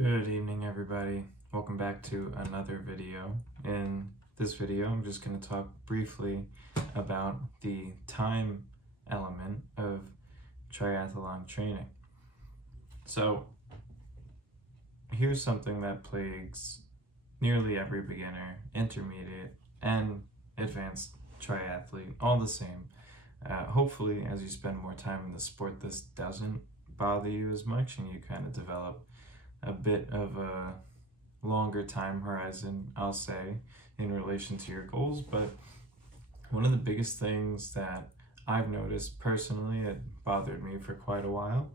Good evening, everybody. Welcome back to another video. In this video, I'm just going to talk briefly about the time element of triathlon training. So, here's something that plagues nearly every beginner, intermediate, and advanced triathlete, all the same. Hopefully, as you spend more time in the sport, this doesn't bother you as much and you kind of develop a bit of a longer time horizon, I'll say, in relation to your goals. But one of the biggest things that I've noticed personally, it bothered me for quite a while,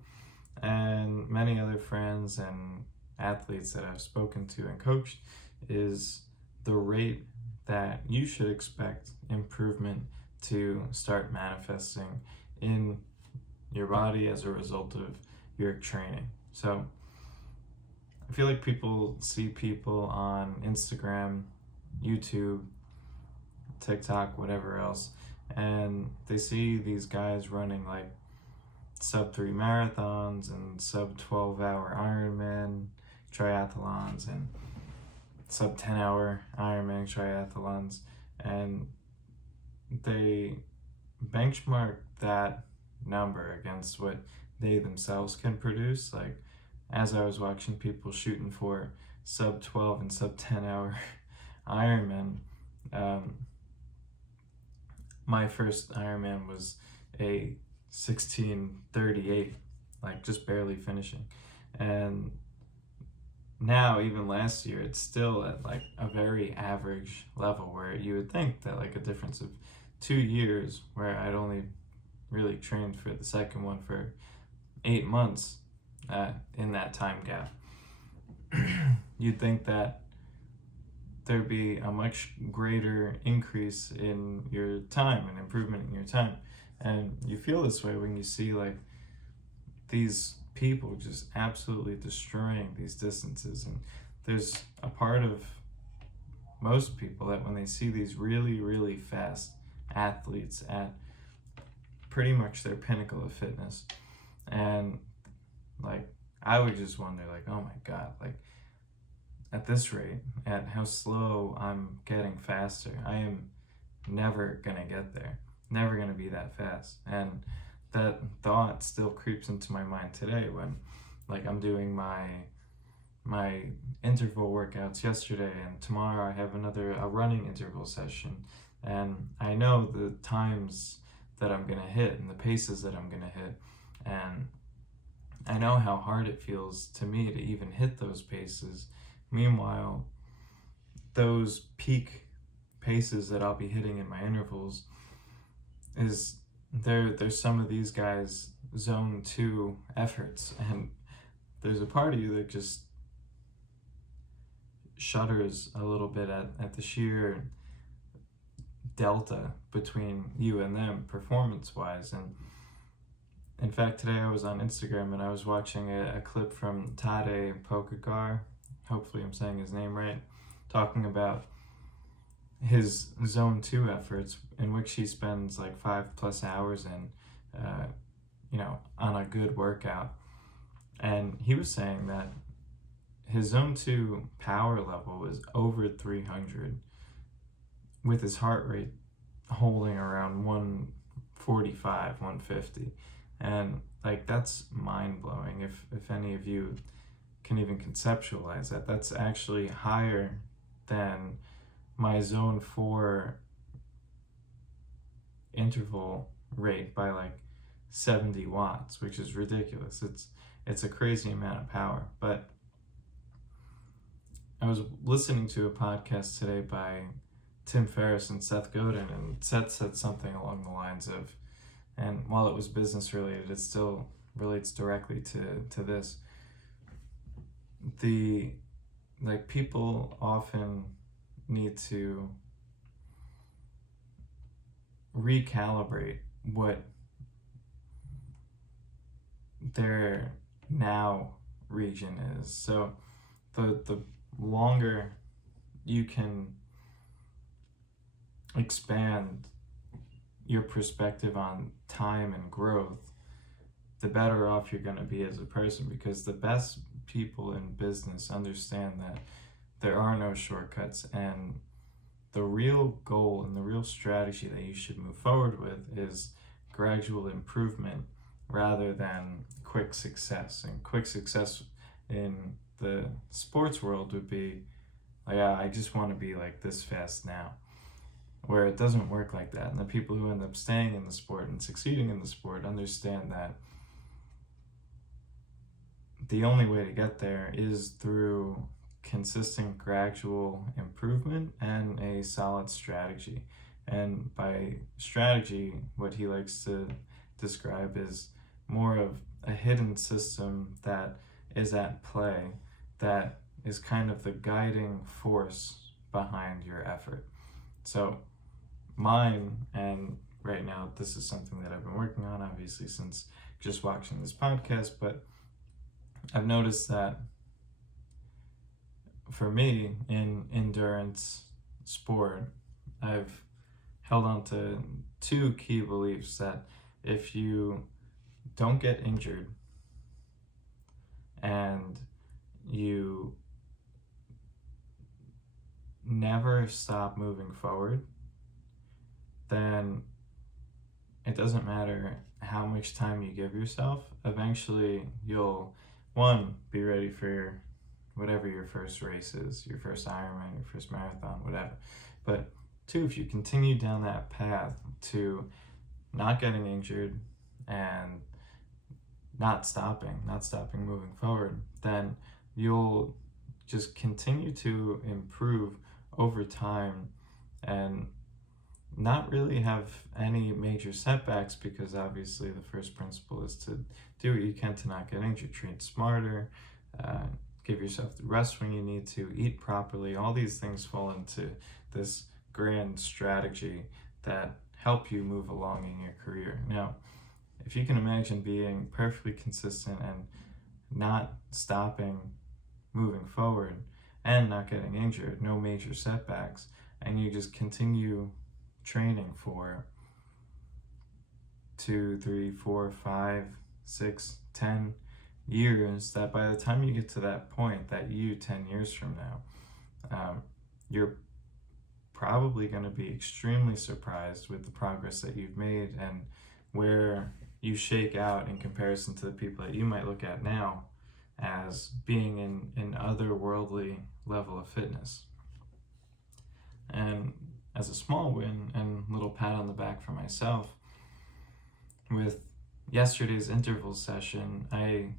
and many other friends and athletes that I've spoken to and coached, is the rate that you should expect improvement to start manifesting in your body as a result of your training. So I feel like people see people on Instagram, YouTube, TikTok, whatever else, and they see these guys running like sub 3 marathons and sub 12-hour Ironman triathlons and sub 10-hour Ironman triathlons, and they benchmark that number against what they themselves can produce. Like, as I was watching people shooting for sub 12 and sub 10 hour Ironman, my first Ironman was a 16:38, like just barely finishing. And now, even last year, it's still at like a very average level, where you would think that like a difference of 2 years, where I'd only really trained for the second one for 8 months, in that time gap, you'd think that there'd be a much greater increase in your time and improvement in your time. And you feel this way when you see like these people just absolutely destroying these distances. And there's a part of most people that when they see these really, really fast athletes at pretty much their pinnacle of fitness, and like, I would just wonder, like, oh my God, like, at this rate, at how slow I'm getting faster, I am never gonna get there, never gonna be that fast. And that thought still creeps into my mind today when, like, I'm doing my interval workouts yesterday, and tomorrow I have a running interval session, and I know the times that I'm gonna hit and the paces that I'm gonna hit, and I know how hard it feels to me to even hit those paces. Meanwhile, those peak paces that I'll be hitting in my intervals there's some of these guys' zone 2 efforts, and there's a part of you that just shudders a little bit at the sheer delta between you and them performance-wise. And in fact, today I was on Instagram and I was watching a clip from Tadej Pogacar, hopefully I'm saying his name right, talking about his zone 2 efforts, in which he spends like 5+ hours in, on a good workout. And he was saying that his zone 2 power level was over 300, with his heart rate holding around 145, 150. And like, that's mind-blowing. If any of you can even conceptualize that, that's actually higher than my zone 4 interval rate by like 70 watts, which is ridiculous. It's a crazy amount of power. But I was listening to a podcast today by Tim Ferriss and Seth Godin, and Seth said something along the lines of, and while it was business related, it still relates directly to this. People often need to recalibrate what their now region is. So the longer you can expand your perspective on time and growth, the better off you're going to be as a person, because the best people in business understand that there are no shortcuts, and the real goal and the real strategy that you should move forward with is gradual improvement rather than quick success. And quick success in the sports world would be like, I just want to be like this fast now, where it doesn't work like that. And the people who end up staying in the sport and succeeding in the sport understand that the only way to get there is through consistent gradual improvement and a solid strategy. And by strategy, what he likes to describe is more of a hidden system that is at play, that is kind of the guiding force behind your effort. So mine, and right now this is something that I've been working on obviously since just watching this podcast, but I've noticed that for me in endurance sport, I've held on to two key beliefs: that if you don't get injured and you never stop moving forward, then it doesn't matter how much time you give yourself. Eventually you'll, one, be ready for whatever your first race is, your first Ironman, your first marathon, whatever. But two, if you continue down that path to not getting injured and not stopping moving forward, then you'll just continue to improve over time and not really have any major setbacks, because obviously the first principle is to do what you can to not get injured. Train smarter, give yourself the rest when you need to, eat properly. All these things fall into this grand strategy that help you move along in your career. Now, if you can imagine being perfectly consistent and not stopping moving forward and not getting injured, no major setbacks, and you just continue training for 2, 3, 4, 5, 6, 10 years, that by the time you get to that point, that 10 years from now, you're probably going to be extremely surprised with the progress that you've made and where you shake out in comparison to the people that you might look at now as being in an otherworldly level of fitness. And as a small win and little pat on the back for myself, with yesterday's interval session, I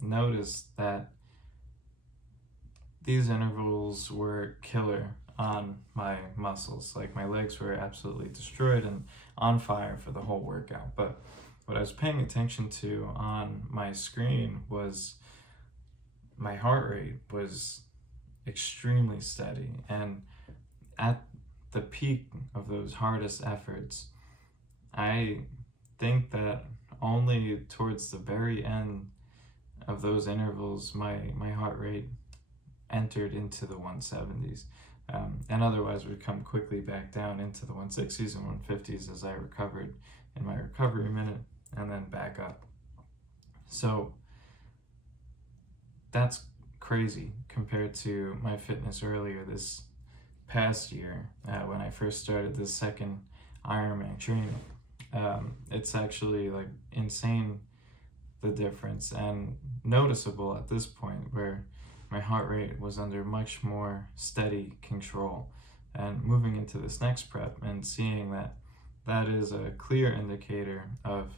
noticed that these intervals were killer on my muscles. Like, my legs were absolutely destroyed and on fire for the whole workout. But what I was paying attention to on my screen was my heart rate was extremely steady, and at the peak of those hardest efforts, I think that only towards the very end of those intervals my heart rate entered into the 170s, and otherwise would come quickly back down into the 160s and 150s as I recovered in my recovery minute, and then back up. So that's crazy compared to my fitness earlier this past year, when I first started this second Ironman training. It's actually like insane, the difference, and noticeable at this point, where my heart rate was under much more steady control. And moving into this next prep and seeing that that is a clear indicator of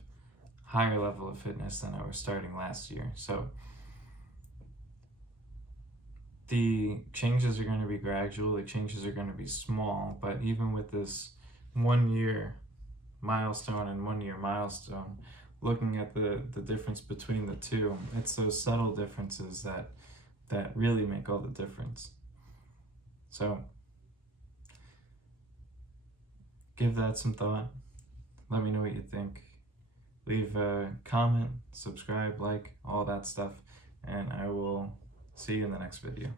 higher level of fitness than I was starting last year. So the changes are going to be gradual, the changes are going to be small, but even with this 1 year milestone and 1 year milestone, looking at the difference between the two, it's those subtle differences that really make all the difference. So give that some thought. Let me know what you think. Leave a comment, subscribe, like, all that stuff, and I will see you in the next video.